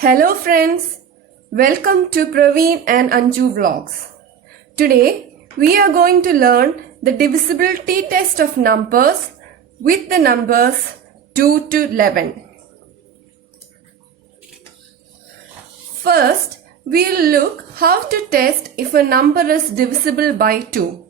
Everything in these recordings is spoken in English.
Hello friends, welcome to Praveen and Anju vlogs. Today we are going to learn the divisibility test of numbers with the numbers 2 to 11. First, we'll look how to test if a number is divisible by 2.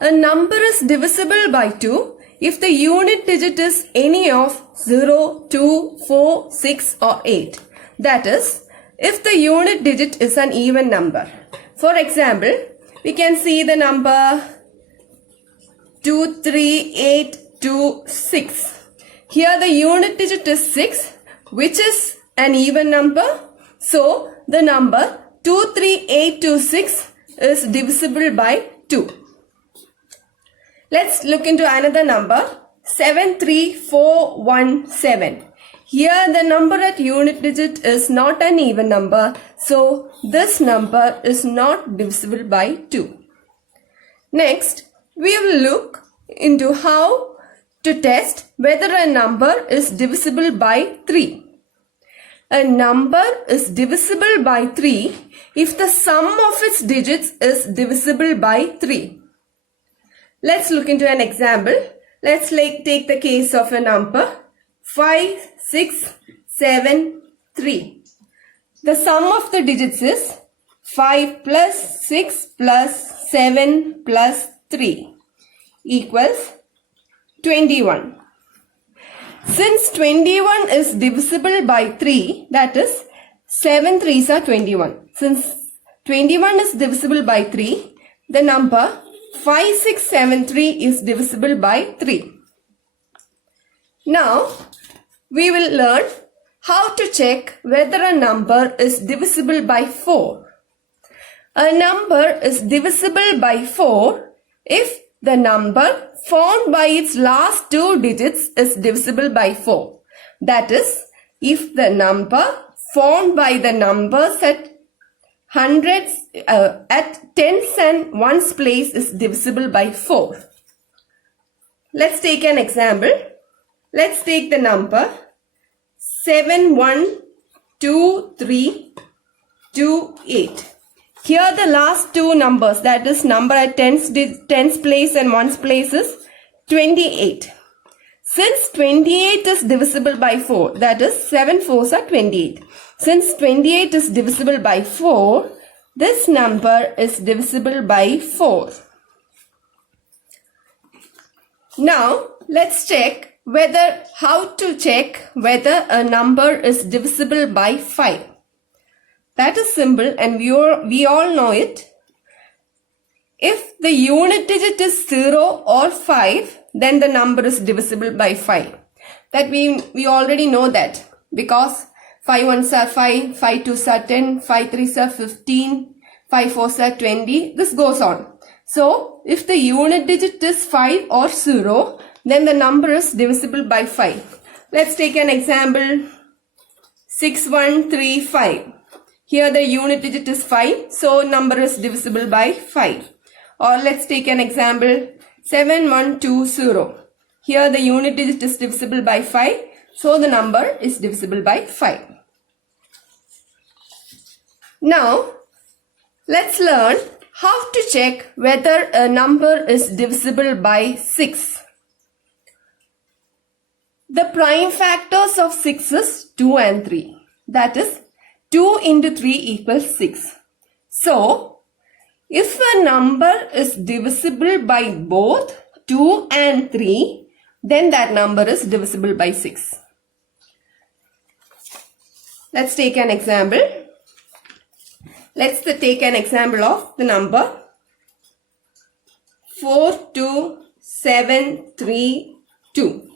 A number is divisible by 2 if the unit digit is any of 0, 2, 4, 6 or 8. That is, if the unit digit is an even number. For example, we can see the number 23826. Here the unit digit is 6, which is an even number. So, the number 23826 is divisible by 2. Let's look into another number 73417. Here the number at unit digit is not an even number, so this number is not divisible by 2. Next, we will look into how to test whether a number is divisible by 3. A number is divisible by 3 if the sum of its digits is divisible by 3. Let's look into an example. Let's take the case of a number 5673. The sum of the digits is 5 plus 6 plus 7 plus 3 equals 21. Since 21 is divisible by 3, that is 7 3s are 21. Since 21 is divisible by 3, the number 5673 is divisible by 3. Now, we will learn how to check whether a number is divisible by 4. A number is divisible by 4 if the number formed by its last two digits is divisible by 4. That is, if the number formed by the numbers at hundreds, at tens and ones place is divisible by 4. Let's take an example. Let's take the number 712328. Here the last two numbers, that is number at tens place and ones place is 28. Since 28 is divisible by 4, that is 7 4s are 28. Since 28 is divisible by 4, this number is divisible by 4. Now, let's check how to check whether a number is divisible by 5. That is simple and we all know it. If the unit digit is 0 or 5, then the number is divisible by 5. That we already know that because 5 1s are 5, 5 2s are 10, 5 3s are 15, 5 4s are 20. This goes on. So, if the unit digit is 5 or 0, then the number is divisible by 5. Let's take an example 6135. Here the unit digit is 5, so number is divisible by 5. Or let's take an example 7120. Here the unit digit is divisible by 5, so the number is divisible by 5. Now, let's learn how to check whether a number is divisible by 6. The prime factors of 6 is 2 and 3. That is, 2 into 3 equals 6. So, if a number is divisible by both 2 and 3, then that number is divisible by 6. Let's take an example. Let's take an example of the number 42732.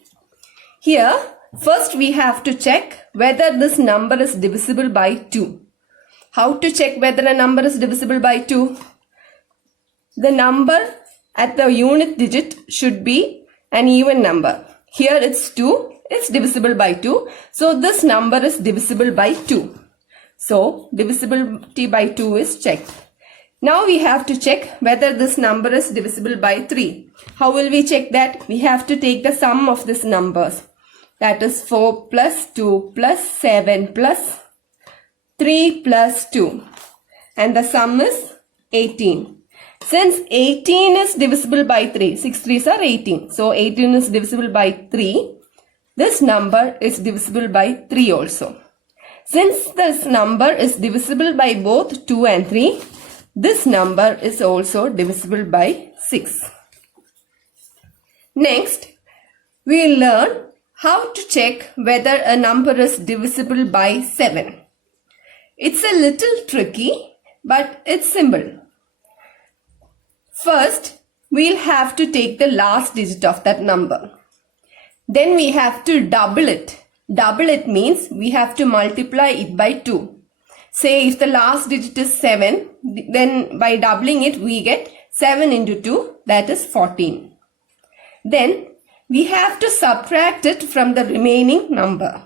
Here, first we have to check whether this number is divisible by 2. How to check whether a number is divisible by 2? The number at the unit digit should be an even number. Here it's 2, it's divisible by 2. So this number is divisible by 2. So divisibility by 2 is checked. Now we have to check whether this number is divisible by 3. How will we check that? We have to take the sum of these numbers. That is 4 plus 2 plus 7 plus 3 plus 2. And the sum is 18. Since 18 is divisible by 3, 6 3s are 18. So 18 is divisible by 3. This number is divisible by 3 also. Since this number is divisible by both 2 and 3, this number is also divisible by 6. Next, we will learn how to check whether a number is divisible by 7. It's a little tricky, but it's simple. First, we'll have to take the last digit of that number. Then we have to double it. Double it means we have to multiply it by 2. Say if the last digit is 7, then by doubling it we get 7 into 2, that is 14. Then we have to subtract it from the remaining number.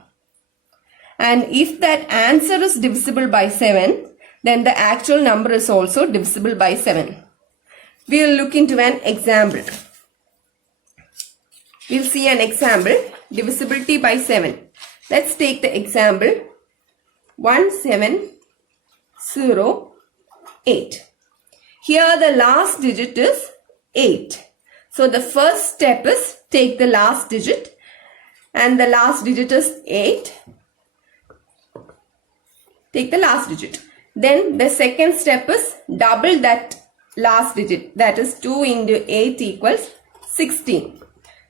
And if that answer is divisible by 7, then the actual number is also divisible by 7. We will look into an example. We will see an example, divisibility by 7. Let's take the example 1708. Here the last digit is 8. So the first step is take the last digit, and the last digit is 8. Take the last digit. Then the second step is double that last digit, that is 2 into 8 equals 16.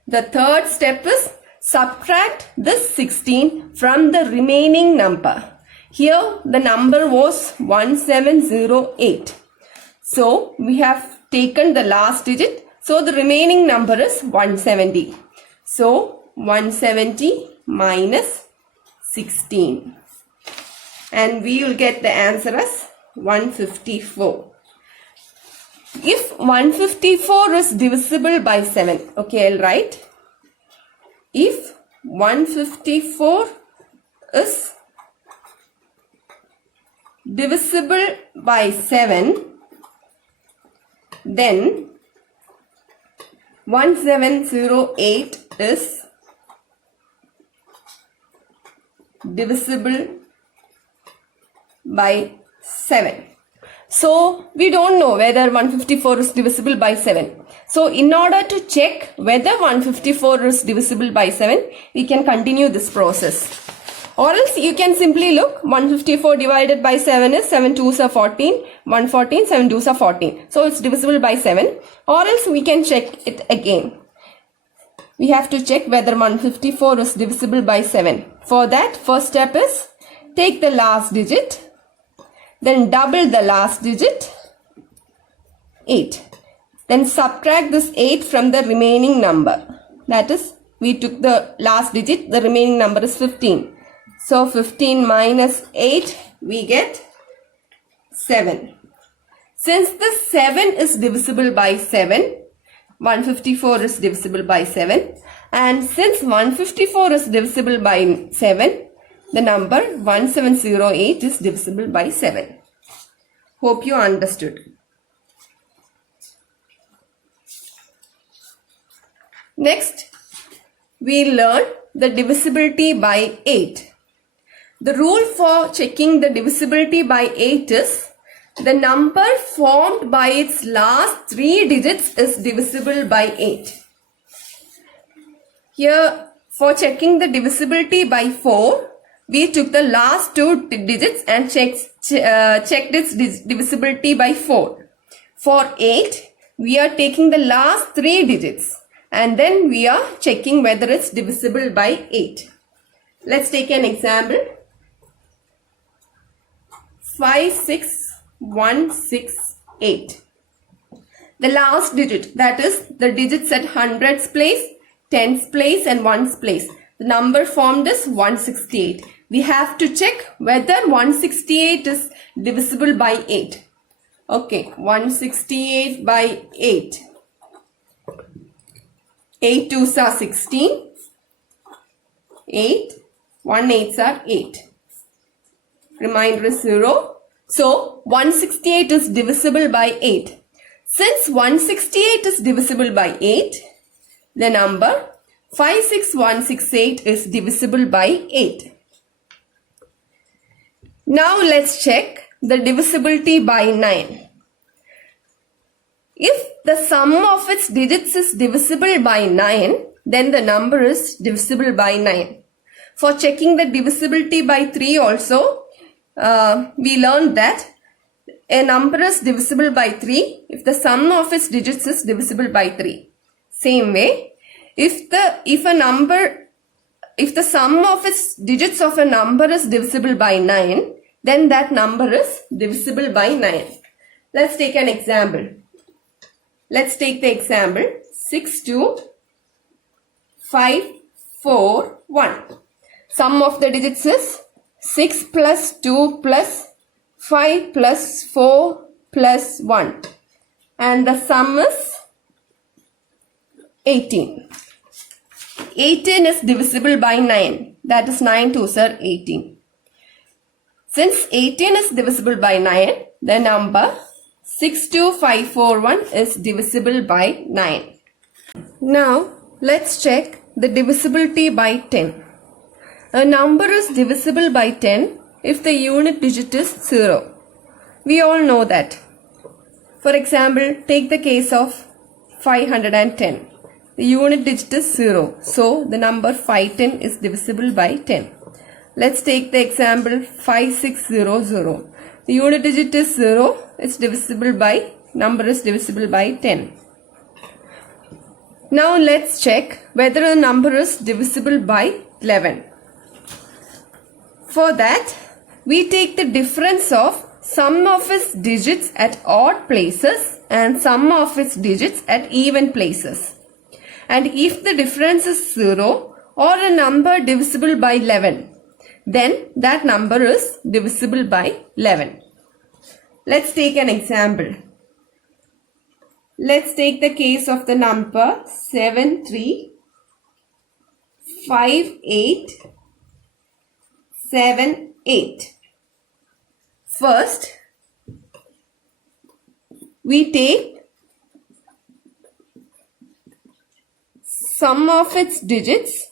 The third step is subtract this 16 from the remaining number. Here the number was 1708. So we have taken the last digit. So the remaining number is 170. So 170 minus 16. And we will get the answer as 154. If 154 is divisible by 7, okay, I'll write. If 154 is divisible by 7, then 1708 is divisible by 7. So we don't know whether 154 is divisible by 7. So in order to check whether 154 is divisible by 7, we can continue this process. Or else you can simply look, 154 divided by 7 is 7 2s are 14, 114, 7 2s are 14. So it's divisible by 7. Or else we can check it again. We have to check whether 154 is divisible by 7. For that, first step is take the last digit. Then double the last digit, 8. Then subtract this 8 from the remaining number. That is, we took the last digit, the remaining number is 15. So 15 minus 8, we get 7. Since the 7 is divisible by 7, 154 is divisible by 7. And since 154 is divisible by 7, the number 1708 is divisible by 7. Hope you understood. Next, we learn the divisibility by 8. The rule for checking the divisibility by 8 is the number formed by its last 3 digits is divisible by 8. Here, for checking the divisibility by 4, we took the last 2 digits and checked its divisibility by 4. For 8, we are taking the last 3 digits and then we are checking whether it's divisible by 8. Let's take an example. 56168. The last digit, that is the digits at hundreds place, tens place and ones place. The number formed is 168. We have to check whether 168 is divisible by 8. Okay, 168 by 8. 8 2s are 16. 8. 1 8s are 8. Remainder is 0. So, 168 is divisible by 8. Since 168 is divisible by 8, the number 56168 is divisible by 8. Now let's check the divisibility by 9. If the sum of its digits is divisible by 9, then the number is divisible by 9. For checking the divisibility by 3 also, we learned that a number is divisible by 3 if the sum of its digits is divisible by 3. Same way, if the sum of its digits of a number is divisible by 9, then that number is divisible by 9. Let's take an example. Let's take the example 6, 2, 5, 4, 1. Sum of the digits is 6 plus 2 plus 5 plus 4 plus 1. And the sum is 18. 18 is divisible by 9. That is 9 2s are 18. Since 18 is divisible by 9, the number 62541 is divisible by 9. Now let's check the divisibility by 10. A number is divisible by 10 if the unit digit is 0. We all know that. For example, take the case of 510. The unit digit is 0. So the number 510 is divisible by 10. Let's take the example 5600. The unit digit is 0. Number is divisible by 10. Now let's check whether a number is divisible by 11. For that, we take the difference of sum of its digits at odd places and sum of its digits at even places. And if the difference is 0 or a number divisible by 11, then that number is divisible by 11. Let's take an example. Let's take the case of the number 735878. First, we take sum of its digits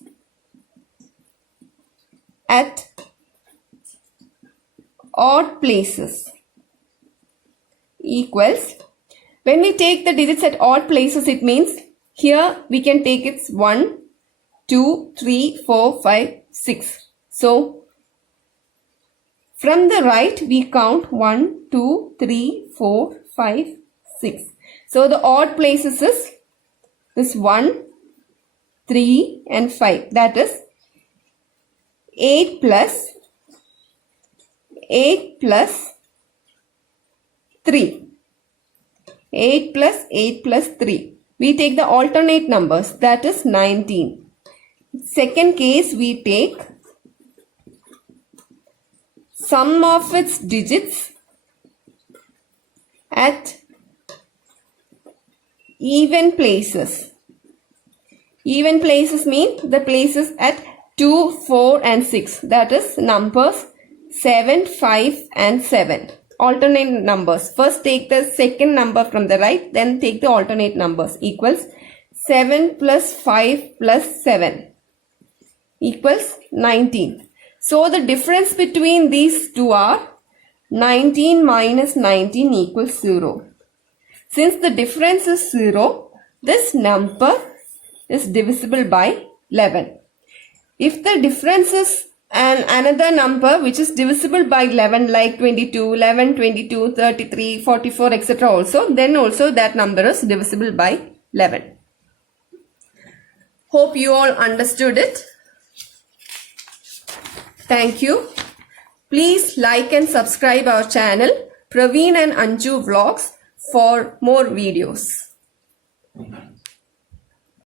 at odd places equals, when we take the digits at odd places, it means here we can take it's 1, 2, 3, 4, 5, 6. So from the right we count 1, 2, 3, 4, 5, 6. So the odd places is this 1, 3 and 5. That is 8 plus 3. 8 plus 8 plus 3. We take the alternate numbers, that is 19. Second case, we take sum of its digits at even places. Even places mean the places at 2, 4 and 6. That is numbers 7, 5 and 7. Alternate numbers. First take the second number from the right, then take the alternate numbers. Equals 7 plus 5 plus 7 equals 19. So the difference between these two are 19 minus 19 equals 0. Since the difference is 0, this number is divisible by 11. If the difference is another number which is divisible by 11, like 22, 11, 22, 33, 44, etc. also, then also that number is divisible by 11. Hope you all understood it. Thank you. Please like and subscribe our channel Praveen and Anju Vlogs for more videos.